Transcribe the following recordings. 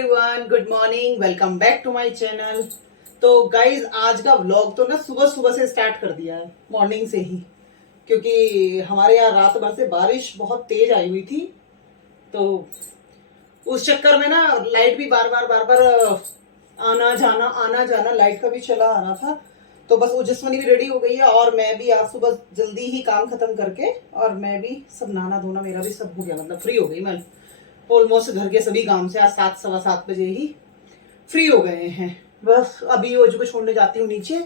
Everyone, good morning, welcome back to my channel. तो guys आज का व्लॉग तो ना सुबह सुबह से स्टार्ट कर दिया है, मॉर्निंग से ही, क्योंकि हमारे यहाँ रात भर से बारिश बहुत तेज आई हुई थी। तो उस चक्कर में ना लाइट भी बार बार आना जाना लाइट का भी चला आ रहा था। तो बस ओजस्वनी भी रेडी हो गई है और मैं भी आज सुबह जल्दी ही काम खत्म करके, और मैं भी सब नहाना धोना मेरा भी सब हो गया, मतलब फ्री हो गई मैं ऑलमोस्ट घर के सभी काम से। आज 7 सवा 7 बजे ही फ्री हो गए हैं। बस अभी ओजू को छोड़ने जाती हूँ नीचे,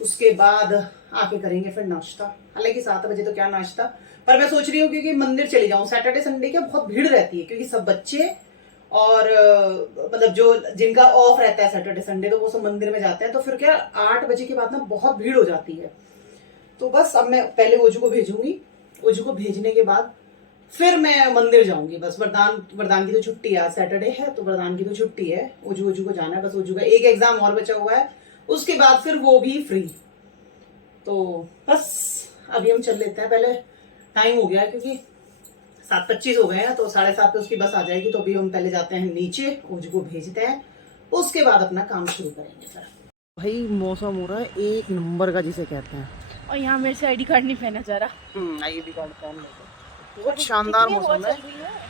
उसके बाद आके करेंगे फिर नाश्ता। हालांकि 7 बजे तो क्या नाश्ता, पर मैं सोच रही हूँ क्योंकि मंदिर चली जाऊँ। सैटरडे संडे क्या बहुत भीड़ रहती है, क्योंकि सब बच्चे और मतलब जो जिनका ऑफ रहता है सैटरडे संडे, तो वो सब मंदिर में जाते हैं। तो फिर क्या 8 बजे के बाद ना बहुत भीड़ हो जाती है। तो बस अब मैं पहले ओजू को भेजूंगी, ओजू को भेजने के बाद फिर मैं मंदिर जाऊंगी। बस वरदान की तो छुट्टी है, आज सैटरडे है तो वरदान की तो छुट्टी है। ओजू को जाना है, बस ओजू का एक एग्जाम और बचा हुआ है, उसके बाद फिर वो भी फ्री। तो बस अभी हम चल लेते हैं, पहले टाइम हो गया है क्योंकि 7:25 हो गए हैं, तो 7:30 पे उसकी बस आ जाएगी। तो अभी हम पहले जाते हैं नीचे, ओजू को भेजते हैं, उसके बाद अपना काम शुरू करेंगे। फिर भाई मौसम हो रहा है एक नंबर का जिसे कहते हैं, और यहाँ मेरे से आईडी कार्ड नहीं पहना जा रहा। आईडी कार्ड पहन लेते हैं। बहुत शानदार मौसम है,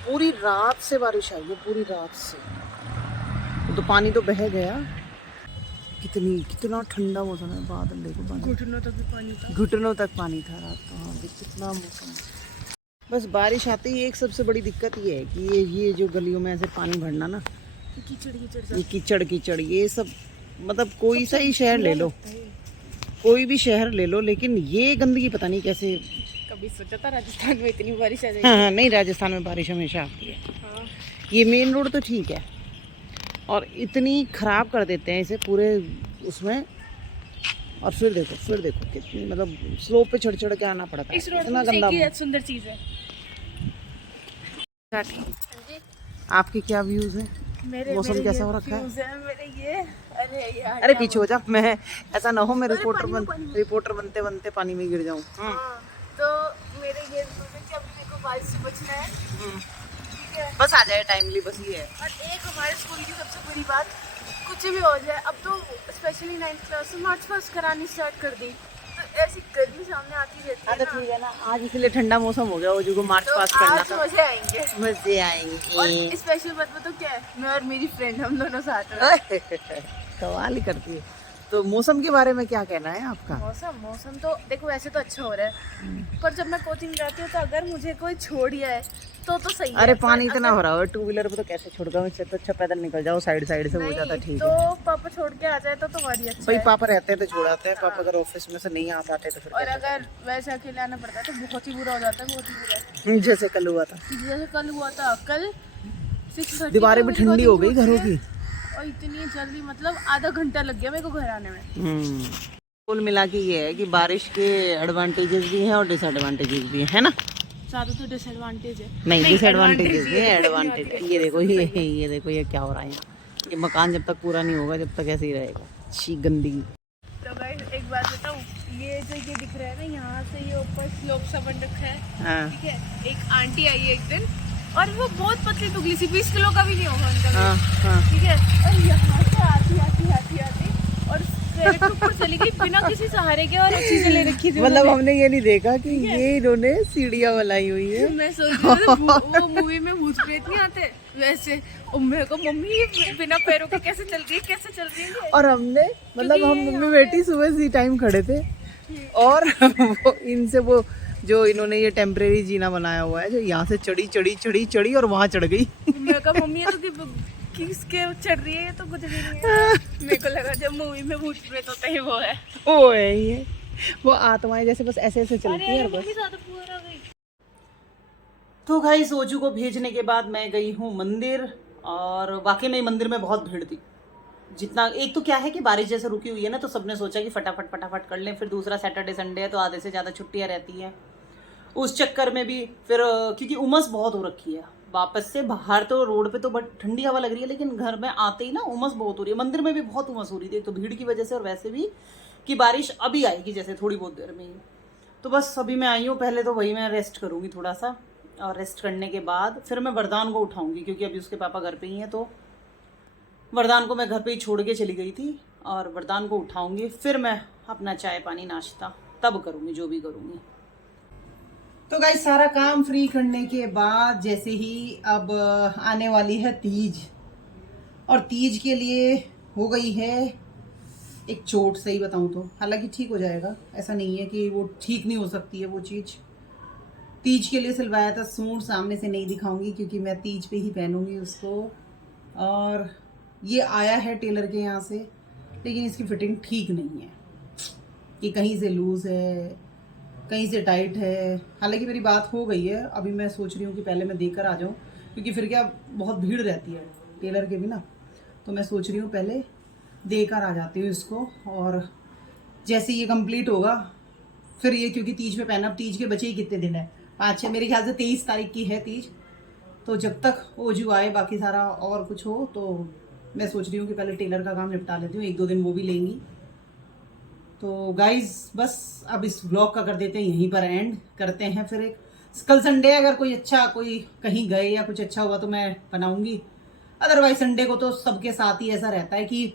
पूरी रात से बारिश आई है, पूरी रात से। तो पानी तो बह गया, कितना ठंडा मौसम है। बादल देखो, घुटनों तक भी पानी था, घुटनों तक पानी था रात को। हाँ कितना मौसम। बस बारिश आते ही एक सबसे बड़ी दिक्कत ये है कि ये जो गलियों में ऐसे पानी भरना ना, ये कीचड़ ये सब, मतलब कोई सा ही शहर ले लो, कोई भी शहर ले लो, लेकिन ये गंदगी पता नहीं कैसे। कभी सोचा था राजस्थान में इतनी बारिश आ जाएगी? हाँ नहीं, राजस्थान में बारिश हमेशा आती है। हाँ। ये मेन रोड तो ठीक है, और इतनी खराब कर देते हैं इसे पूरे उसमें। और फिर देखो कितनी, मतलब स्लोप पे चढ़ के आना पड़ता है। इस रोड इतना पर गंदा। एक ही सुंदर चीज है। आपके क्या व्यूज हैं? मौसम कैसा हो रखा है? मेरे ये अरे पीछे हो जा, मैं ऐसा ना हो मैं रिपोर्टर बनते बनते पानी में गिर जाऊं। तो मेरे ये कि अभी मेरे को बारिश से बचना है, ठीक है? बस आ जाए टाइमली, बस ये है। और एक हमारे स्कूल की सबसे बुरी बात, कुछ भी हो जाए, अब तो स्पेशली 9th क्लास में मार्च पास्ट करानी स्टार्ट कर दी, तो ऐसी गर्मी सामने आती रहती है ना। ठीक है ना, आज इसलिए ठंडा मौसम हो गया, ओजू को मार्च तो पास करना आज था। मजे आएंगे। और स्पेशल बात बताओ क्या है, मैं और मेरी फ्रेंड हम दोनों साथ में। कमाल ही करती है। तो मौसम के बारे में क्या कहना है आपका? मौसम तो देखो वैसे तो अच्छा हो रहा है, पर जब मैं कोचिंग जाती हूँ तो अगर मुझे कोई छोड़ दिया है तो सही है। अरे पानी इतना हो रहा है, 2 व्हीलर पे तो कैसे छोड़ गया, इससे तो अच्छा पैदल निकल जाओ, साइड से हो जाता। ठीक तो है, पापा छोड़ के आ जाए तो तुम्हारी अच्छा भाई है। पापा रहते हैं तो छोड़ाते हैं, पापा अगर ऑफिस में से नहीं आ पाते तो फिर और अगर वैसे अकेले आना पड़ता है तो बहुत ही बुरा हो जाता है, बहुत ही बुरा। जैसे कल हुआ था, जैसे कल हुआ था, कल 6:30 दीवारें भी ठंडी हो गई घरों की, और इतनी जल्दी, मतलब आधा घंटा लग गया मेरे को घर आने में। कुल मिला के ये है कि बारिश के एडवांटेजेस भी हैं और डिसएडवांटेजेस भी हैं, है ना? ज्यादा तो डिसएडवांटेज है। नहीं डिसएडवांटेजेस भी है, एडवांटेज। ये देखो ये क्या हो रहा है यहाँ। ये मकान जब तक पूरा नहीं होगा जब तक ऐसे ही रहेगा, छी गंदगी। तो गाइस एक बात बताऊं, ये जो ये दिख रहा है ना, यहाँ से ये ऊपर स्लोप सा बन रखा है, हाँ ठीक है? एक आंटी आई है एक दिन, और वो बहुत पतली दुबली सी, 20 किलो का भी नहीं होगा उनका, हाँ ठीक है? और यहाँ से आती और पेड़ के ऊपर चली गई बिना किसी सहारे के, और चीजें ले रखी थी। मतलब हमने ये नहीं देखा कि ये इन्होंने सीढ़ियाँ बनाई हुई है। मैं सोच रही हूँ वो मूवी में भूत प्रेत नहीं आते वैसे, मेरे को मम्मी ये बिना पैरों के कैसे चल रही है। और हमने, मतलब हम मम्मी बेटी सुबह इसी टाइम खड़े थे, और वो इनसे वो जो इन्होंने ये टेम्परेरी जीना बनाया हुआ है, जो यहाँ से चढ़ी और वहाँ चढ़ गई। मैं कहा मम्मी ये तो किसके चढ़ रही है, ये तो कुछ भी नहीं है। मेरे को लगा जब मूवी में भूत प्रेत होता है वो है, वो है ये, वो आत्माएं जैसे बस ऐसे चलती है बस। तो गाइस ओजू को भेजने के बाद मैं गई हूँ मंदिर, और वाकई में मंदिर में बहुत भीड़ थी। जितना, एक तो क्या है कि बारिश जैसे रुकी हुई है ना, तो सबने सोचा कि फटाफट कर लें, फिर दूसरा सैटरडे संडे है तो आधे से ज़्यादा छुट्टियाँ रहती हैं। उस चक्कर में भी फिर क्योंकि उमस बहुत हो रखी है, वापस से बाहर तो रोड पे तो बट ठंडी हवा लग रही है, लेकिन घर में आते ही ना उमस बहुत हो रही है। मंदिर में भी बहुत उमस हो रही थी, तो भीड़ की वजह से, और वैसे भी कि बारिश अभी आएगी जैसे थोड़ी बहुत देर में ही। तो बस अभी मैं आई हूँ, पहले तो वही मैं रेस्ट करूँगी थोड़ा सा, और रेस्ट करने के बाद फिर मैं वरदान को उठाऊंगी, क्योंकि अभी उसके पापा घर पे ही हैं, तो वरदान को मैं घर पे ही छोड़ के चली गई थी, और वरदान को उठाऊंगी, फिर मैं अपना चाय पानी नाश्ता तब करूँगी जो भी करूँगी। तो गाइस सारा काम फ्री करने के बाद जैसे ही अब आने वाली है तीज, और तीज के लिए हो गई है एक चोट, सही बताऊं तो। हालांकि ठीक हो जाएगा, ऐसा नहीं है कि वो ठीक नहीं हो सकती है वो चीज़। तीज के लिए सिलवाया था सूट, सामने से नहीं दिखाऊंगी क्योंकि मैं तीज पे ही पहनूंगी उसको। और ये आया है टेलर के यहाँ से, लेकिन इसकी फिटिंग ठीक नहीं है, कि कहीं से लूज़ है, कहीं से टाइट है। हालांकि मेरी बात हो गई है, अभी मैं सोच रही हूँ कि पहले मैं देकर आ जाऊँ, क्योंकि फिर क्या बहुत भीड़ रहती है टेलर के भी ना। तो मैं सोच रही हूँ पहले देकर आ जाती हूँ इसको, और जैसे ये कंप्लीट होगा फिर ये, क्योंकि तीज में पहना, अब तीज के बचे ही कितने दिन है, 5-6, मेरे ख्याल से 23 तारीख की है तीज। तो जब तक ओजू आए, बाकी सारा और कुछ हो, तो मैं सोच रही हूँ कि पहले टेलर का काम निपटा लेती हूँ, 1-2 दिन वो भी लेंगी। तो गाइज बस अब इस व्लॉग का कर देते हैं यहीं पर एंड, करते हैं फिर एक कल संडे, अगर कोई अच्छा, कोई कहीं गए या कुछ अच्छा हुआ तो मैं बनाऊंगी। अदरवाइज संडे को तो सबके साथ ही ऐसा रहता है कि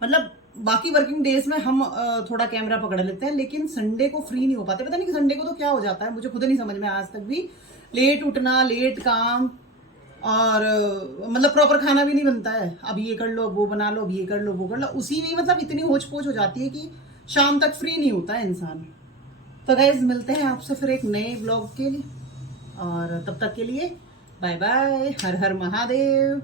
मतलब बाकी वर्किंग डेज में हम थोड़ा कैमरा पकड़ लेते हैं, लेकिन संडे को फ्री नहीं हो पाते। पता नहीं कि संडे को तो क्या हो जाता है, मुझे खुद नहीं समझ में आज तक भी। लेट उठना, लेट काम, और मतलब प्रॉपर खाना भी नहीं बनता है। अब ये कर लो, अब वो बना लो, अब ये कर लो, वो कर लो, उसी में मतलब इतनी होच पोच हो जाती है कि शाम तक फ्री नहीं होता है इंसान। तो गाइज मिलते हैं आपसे फिर एक नए व्लॉग के लिए, और तब तक के लिए बाय बाय, हर हर महादेव।